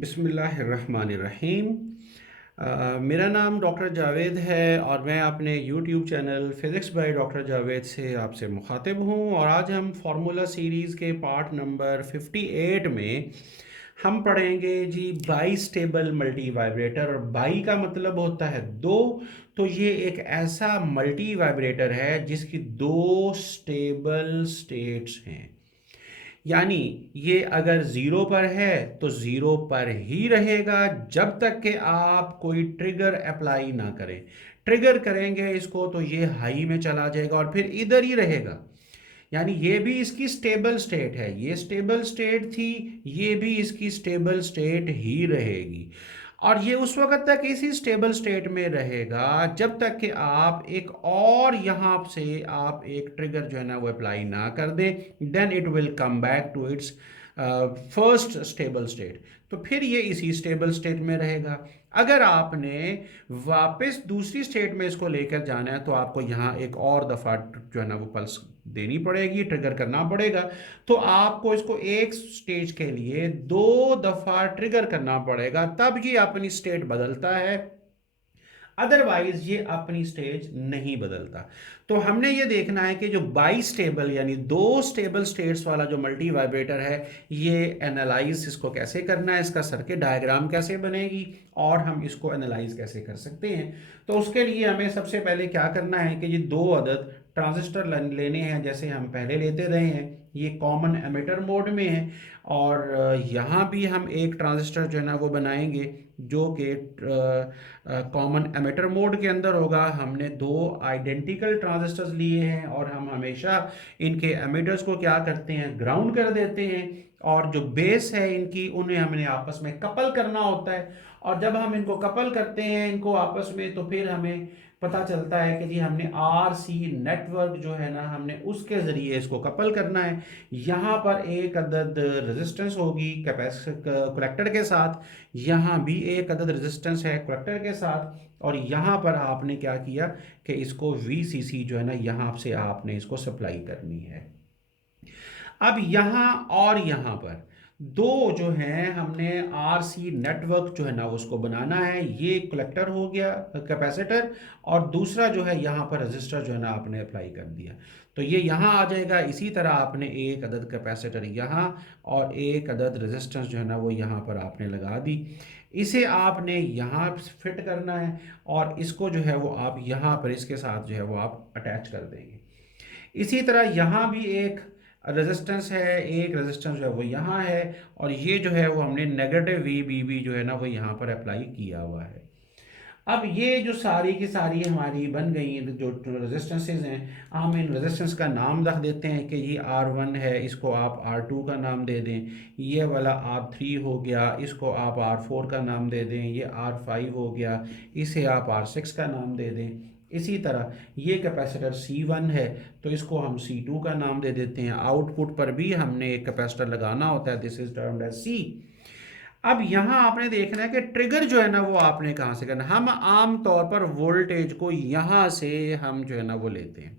बिस्मिल्लाहिर्रहमानिर्रहीम। मेरा नाम डॉक्टर जावेद है और मैं अपने YouTube channel physics by doctor Javed से आपसे मुखातिब हूँ। और आज हम फार्मूला सीरीज़ के पार्ट नंबर 58 में हम पढ़ेंगे जी बाई स्टेबल मल्टी वाइब्रेटर। और बाई का मतलब होता है दो। तो ये एक ऐसा मल्टी वाइब्रेटर है जिसकी दो स्टेबल स्टेट्स हैं। यानी ये अगर ज़ीरो पर है तो ज़ीरो पर ही रहेगा जब तक कि आप कोई ट्रिगर अप्लाई ना करें। ट्रिगर करेंगे इसको तो ये हाई में चला जाएगा और फिर इधर ही रहेगा। यानी ये भी इसकी स्टेबल स्टेट है, ये स्टेबल स्टेट थी, ये भी इसकी स्टेबल स्टेट ही रहेगी। और ये उस वक्त तक इसी स्टेबल स्टेट में रहेगा जब तक कि आप एक और यहाँ से आप एक ट्रिगर जो है ना वो अप्लाई ना कर दें। Then it will come back to its first stable state. तो फिर ये इसी स्टेबल स्टेट में रहेगा। अगर आपने वापस दूसरी स्टेट में इसको लेकर जाना है तो आपको यहाँ एक और दफ़ा जो है ना वो पल्स देनी पड़ेगी, ट्रिगर करना पड़ेगा। तो आपको इसको एक स्टेज के लिए दो दफ़ा ट्रिगर करना पड़ेगा, तब ये अपनी स्टेट बदलता है। अदरवाइज ये अपनी स्टेज नहीं बदलता। तो हमने ये देखना है कि जो बाई स्टेबल यानी दो स्टेबल स्टेट्स वाला जो मल्टी वाइब्रेटर है, ये एनालाइज इसको कैसे करना है, इसका सर्किट डायग्राम कैसे बनेगी और हम इसको एनालाइज कैसे कर सकते हैं। तो उसके लिए हमें सबसे पहले क्या करना है कि ये दो अदद ट्रांजिस्टर लेने हैं जैसे हम पहले लेते रहे हैं। ये कॉमन एमिटर मोड में है और यहाँ भी हम एक ट्रांजिस्टर जो है ना वो बनाएंगे जो कि कॉमन एमिटर मोड के अंदर होगा। हमने दो आइडेंटिकल ट्रांजिस्टर्स लिए हैं और हम हमेशा इनके एमिटर्स को क्या करते हैं, ग्राउंड कर देते हैं। और जो बेस है इनकी उन्हें हमने आपस में कपल करना होता है। और जब हम इनको कपल करते हैं इनको आपस में, तो फिर हमें पता चलता है कि जी हमने आर सी नेटवर्क जो है ना हमने उसके ज़रिए इसको कपल करना है। यहाँ पर एक अदद रेजिस्टेंस होगी कलेक्टर के साथ, यहाँ भी एक अदद रेजिस्टेंस है कलेक्टर के साथ। और यहाँ पर आपने क्या किया कि इसको VCC जो है ना यहाँ से आपने इसको सप्लाई करनी है। अब यहाँ और यहाँ पर दो जो हैं हमने RC नेटवर्क जो है ना उसको बनाना है। ये कलेक्टर हो गया कैपेसिटर और दूसरा जो है यहाँ पर रजिस्टर जो है ना आपने अप्लाई कर दिया। तो ये यहाँ आ जाएगा। इसी तरह आपने एक अदद कैपेसिटर यहाँ और एक अदद रेजिस्टेंस जो है ना वो यहाँ पर आपने लगा दी। इसे आपने यहाँ फिट करना है और इसको जो है वो आप यहाँ पर इसके साथ जो है वो आप अटैच कर देंगे। इसी तरह यहाँ भी एक रेजिस्टेंस है, एक रेजिस्टेंस जो है वो यहाँ है और ये जो है वो हमने नेगेटिव VBB जो है ना वो यहाँ पर अप्लाई किया हुआ है। अब ये जो सारी की सारी हमारी बन गई हैं जो रेजिस्टेंसेज हैं, हम इन रेजिस्टेंस का नाम रख देते हैं कि ये R1 है, इसको आप R2 का नाम दे दें। ये वाला R3 हो गया, इसको आप R4 का नाम दे दें। ये R5 हो गया, इसे आप R6 का नाम दे दें। इसी तरह ये कैपेसिटर C1 है तो इसको हम C2 का नाम दे देते हैं। आउटपुट पर भी हमने एक कैपेसिटर लगाना होता है, this is termed as C। अब यहाँ आपने देखना है कि ट्रिगर जो है ना वो आपने कहाँ से करना है। हम आम तौर पर वोल्टेज को यहाँ से हम जो है ना वो लेते हैं।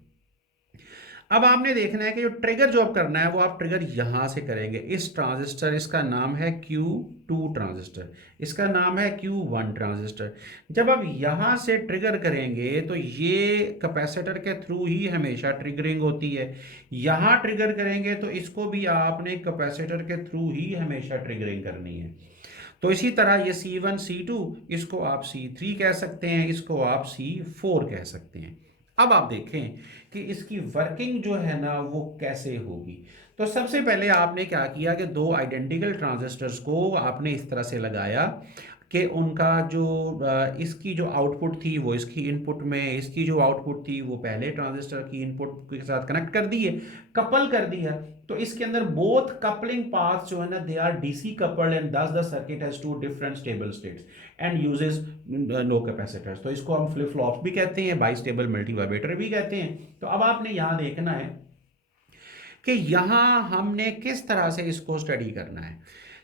अब आपने देखना है कि जो ट्रिगर जो आप करना है वो आप ट्रिगर यहाँ से करेंगे। इस ट्रांजिस्टर, इसका नाम है Q2 ट्रांजिस्टर, इसका नाम है Q1 ट्रांजिस्टर। जब आप यहाँ से ट्रिगर करेंगे तो ये कैपेसिटर के थ्रू ही हमेशा ट्रिगरिंग होती है। यहाँ ट्रिगर करेंगे तो इसको भी आपने कैपेसिटर के थ्रू ही हमेशा ट्रिगरिंग करनी है। तो इसी तरह ये C1 C2, इसको आप C3 कह सकते हैं, इसको आप C4 कह सकते हैं। अब आप देखें कि इसकी वर्किंग जो है ना वो कैसे होगी। तो सबसे पहले आपने क्या किया कि दो आइडेंटिकल ट्रांजिस्टर्स को आपने इस तरह से लगाया कि उनका जो इसकी जो आउटपुट थी वो इसकी इनपुट में, इसकी जो आउटपुट थी वो पहले ट्रांजिस्टर की इनपुट के साथ कनेक्ट कर दिए, कपल कर दिया। तो इसके अंदर बोथ कपलिंग पाथ्स जो है ना they are DC coupled and thus the circuit has two different stable states and uses no capacitors. तो इसको हम फ्लिप फ्लॉप्स भी कहते हैं, बाई स्टेबल मल्टी वाइब्रेटर भी कहते हैं। तो अब आपने यहाँ देखना है कि यहाँ हमने किस तरह से इसको स्टडी करना है।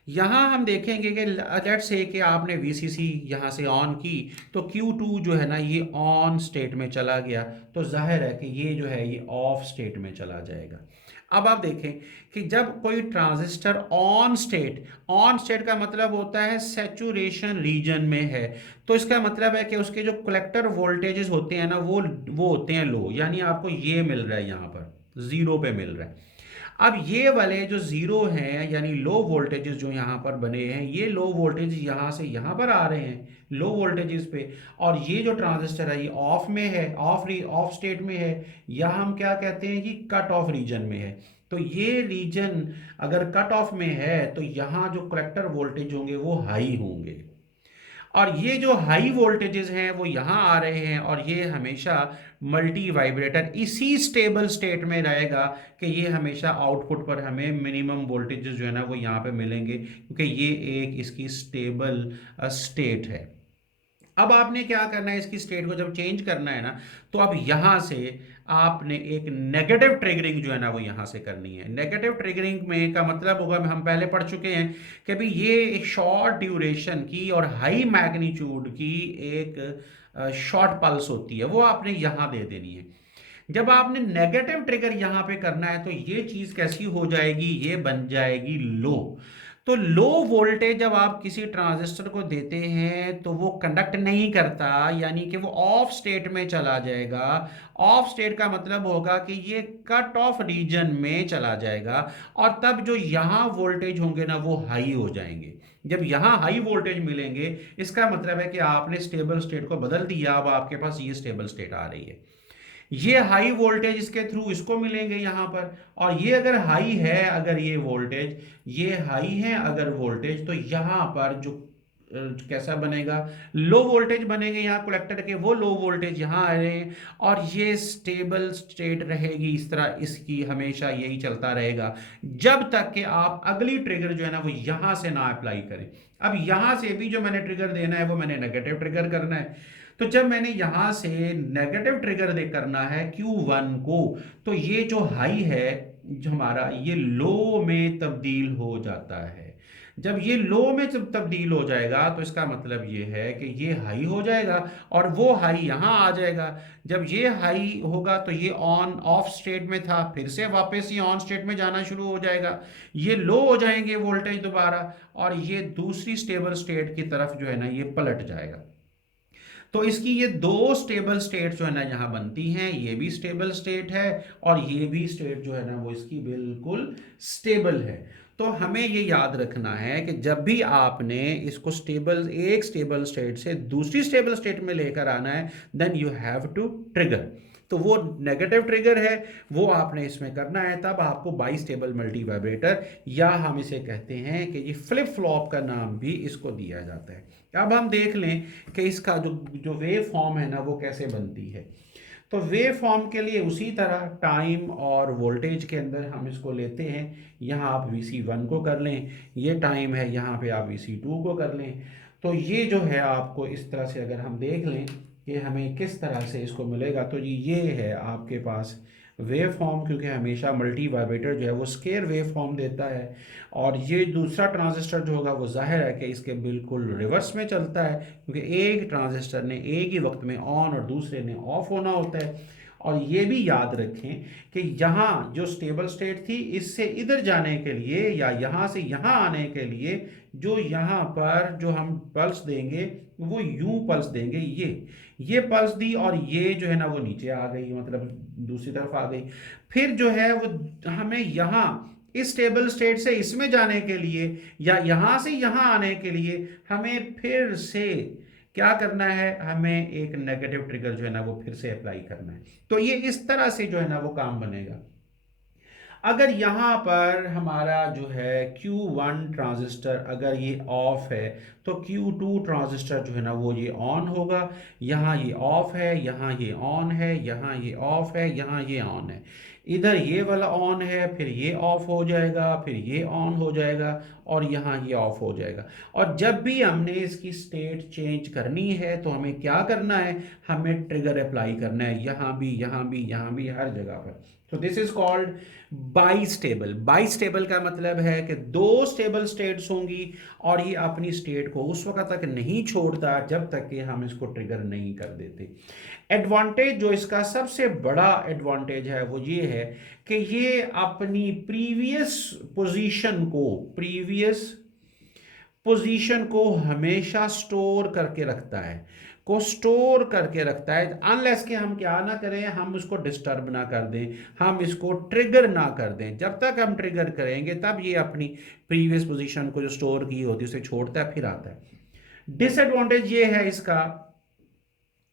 यहाँ हम देखेंगे कि लेट से कि आपने VCC यहाँ से ऑन की तो Q2 जो है ना ये ऑन स्टेट में चला गया, तो जाहिर है कि ये जो है ये ऑफ स्टेट में चला जाएगा। अब आप देखें कि जब कोई ट्रांजिस्टर ऑन स्टेट का मतलब होता है सैचुरेशन रीजन में है, तो इसका मतलब है कि उसके जो कलेक्टर वोल्टेजेस होते हैं ना वो होते हैं लो, यानी आपको ये मिल रहा है यहाँ पर जीरो पे मिल रहा है। अब ये वाले जो जीरो हैं यानी लो वोल्टेजेस जो यहाँ पर बने हैं, ये लो वोल्टेज यहाँ से यहाँ पर आ रहे हैं लो वोल्टेजेस पे, और ये जो ट्रांजिस्टर है ये ऑफ में है, ऑफ स्टेट में है, या हम क्या कहते हैं कि कट ऑफ रीजन में है। तो ये रीजन अगर कट ऑफ में है तो यहाँ जो कलेक्टर वोल्टेज होंगे वो हाई होंगे, और ये जो हाई वोल्टेजेस हैं वो यहाँ आ रहे हैं, और ये हमेशा मल्टी वाइब्रेटर इसी स्टेबल स्टेट में रहेगा कि ये हमेशा आउटपुट पर हमें मिनिमम वोल्टेजेस जो है ना वो यहाँ पे मिलेंगे, क्योंकि ये एक इसकी स्टेबल स्टेट है। अब आपने क्या करना है, इसकी स्टेट को जब चेंज करना है ना, तो अब यहां से आपने एक नेगेटिव ट्रिगरिंग जो है ना वो यहां से करनी है। नेगेटिव ट्रिगरिंग में का मतलब होगा, हम पहले पढ़ चुके हैं कि भाई ये एक शॉर्ट ड्यूरेशन की और हाई मैग्नीट्यूड की एक शॉर्ट पल्स होती है, वो आपने यहां दे देनी है। जब आपने नेगेटिव ट्रिगर यहां पे करना है तो ये चीज कैसी हो जाएगी, ये बन जाएगी लो। तो लो वोल्टेज जब आप किसी ट्रांजिस्टर को देते हैं तो वो कंडक्ट नहीं करता, यानी कि वो ऑफ स्टेट में चला जाएगा। ऑफ स्टेट का मतलब होगा कि ये कट ऑफ रीजन में चला जाएगा, और तब जो यहां वोल्टेज होंगे ना वो हाई हो जाएंगे। जब यहां हाई वोल्टेज मिलेंगे इसका मतलब है कि आपने स्टेबल स्टेट को बदल दिया, अब आपके पास ये स्टेबल स्टेट आ रही है। ये हाई वोल्टेज इसके थ्रू इसको मिलेंगे यहां पर, और ये अगर हाई है, अगर ये वोल्टेज ये हाई है अगर वोल्टेज, तो यहां पर जो कैसा बनेगा, लो वोल्टेज बनेंगे यहाँ कलेक्टर के, वो लो वोल्टेज यहाँ आ रहे हैं, और ये स्टेबल स्टेट रहेगी इस तरह, इसकी हमेशा यही चलता रहेगा जब तक कि आप अगली ट्रिगर जो है ना वो यहां से ना अप्लाई करें। अब यहां से भी जो मैंने ट्रिगर देना है वो मैंने नेगेटिव ट्रिगर करना है। तो जब मैंने यहां से नेगेटिव ट्रिगर दे करना है Q1 को, तो ये जो हाई है जो हमारा ये लो में तब्दील हो जाता है। जब ये लो में जब तब्दील हो जाएगा तो इसका मतलब ये है कि ये हाई हो जाएगा, और वो हाई यहां आ जाएगा। जब ये हाई होगा तो ये ऑन ऑफ स्टेट में था, फिर से वापस ये ऑन स्टेट में जाना शुरू हो जाएगा। ये लो हो जाएंगे वोल्टेज दोबारा, और ये दूसरी स्टेबल स्टेट की तरफ जो है ना ये पलट जाएगा। तो इसकी ये दो स्टेबल स्टेट जो है ना यहाँ बनती हैं, ये भी स्टेबल स्टेट है और ये भी स्टेट जो है ना वो इसकी बिल्कुल स्टेबल है। तो हमें ये याद रखना है कि जब भी आपने इसको स्टेबल एक स्टेबल स्टेट से दूसरी स्टेबल स्टेट में लेकर आना है, then you have to trigger. तो वो नेगेटिव ट्रिगर है, वो आपने इसमें करना है, तब आपको बाई स्टेबल मल्टी वाइब्रेटर, या हम इसे कहते हैं कि ये फ्लिप फ्लॉप का नाम भी इसको दिया जाता है। अब हम देख लें कि इसका जो जो वेव फॉर्म है ना वो कैसे बनती है। तो वेव फॉर्म के लिए उसी तरह टाइम और वोल्टेज के अंदर हम इसको लेते हैं। यहाँ आप VC1 को कर लें, ये टाइम है, यहाँ पे आप VC2 को कर लें। तो ये जो है आपको इस तरह से अगर हम देख लें कि हमें किस तरह से इसको मिलेगा, तो ये है आपके पास वेव फॉर्म, क्योंकि हमेशा मल्टी वाइब्रेटर जो है वो स्केयर वेव फॉर्म देता है। और ये दूसरा ट्रांजिस्टर जो होगा वो जाहिर है कि इसके बिल्कुल रिवर्स में चलता है, क्योंकि एक ट्रांजिस्टर ने एक ही वक्त में ऑन और दूसरे ने ऑफ होना होता है। और ये भी याद रखें कि यहाँ जो स्टेबल स्टेट थी इससे इधर जाने के लिए या यहाँ से यहाँ आने के लिए जो यहाँ पर जो हम पल्स देंगे वो यूं पल्स देंगे, ये पल्स दी और ये जो है ना वो नीचे आ गई, मतलब दूसरी तरफ आ गई। फिर जो है वो हमें यहाँ इस स्टेबल स्टेट से इसमें जाने के लिए या यहां से यहां आने के लिए हमें फिर से क्या करना है, हमें एक नेगेटिव ट्रिगर जो है ना वो फिर से अप्लाई करना है। तो ये इस तरह से जो है ना वो काम बनेगा। अगर यहाँ पर हमारा जो है Q1 ट्रांजिस्टर अगर ये ऑफ है तो Q2 ट्रांजिस्टर जो है ना वो ये ऑन होगा। यहाँ ये ऑफ है, यहाँ ये ऑन है, यहाँ ये ऑफ है, यहाँ ये ऑन है। इधर ये वाला ऑन है, फिर ये ऑफ हो जाएगा, फिर ये ऑन हो जाएगा, और यहाँ ये ऑफ हो जाएगा। और जब भी हमने इसकी स्टेट चेंज करनी है तो हमें क्या करना है, हमें ट्रिगर अप्लाई करना है, यहाँ भी, यहाँ भी, यहाँ भी, हर जगह पर। तो this is called bistable. Bistable का मतलब है कि दो स्टेबल स्टेट्स होंगी और ये अपनी स्टेट को उस वक्त तक नहीं छोड़ता जब तक कि हम इसको ट्रिगर नहीं कर देते। एडवांटेज जो इसका सबसे बड़ा एडवांटेज है वो ये है कि ये अपनी प्रीवियस पोजीशन को हमेशा स्टोर करके रखता है, अनलेस कि हम क्या ना करें, हम उसको डिस्टर्ब ना कर दें, हम इसको ट्रिगर ना कर दें। जब तक हम ट्रिगर करेंगे तब ये अपनी प्रीवियस पोजीशन को जो स्टोर की होती है उसे छोड़ता है, फिर आता है। डिसएडवांटेज ये है इसका,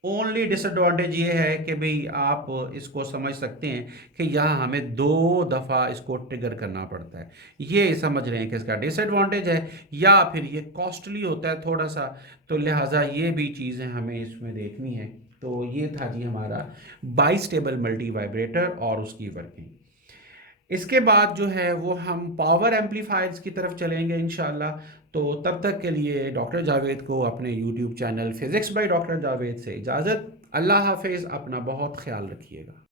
ओनली डिसएडवांटेज ये है कि भाई आप इसको समझ सकते हैं कि यहाँ हमें दो दफ़ा इसको ट्रिगर करना पड़ता है। ये समझ रहे हैं कि इसका डिसएडवांटेज है, या फिर ये कॉस्टली होता है थोड़ा सा, तो लिहाजा ये भी चीज़ें हमें इसमें देखनी है। तो ये था जी हमारा बाईस्टेबल मल्टी वाइब्रेटर और उसकी वर्किंग। इसके बाद जो है वो हम पावर एम्पलीफायर्स की तरफ चलेंगे इंशाल्लाह। तो तब तक के लिए डॉक्टर जावेद को अपने YouTube channel physics by doctor Javed से इजाज़त। अल्लाह हाफिज़, अपना बहुत ख्याल रखिएगा।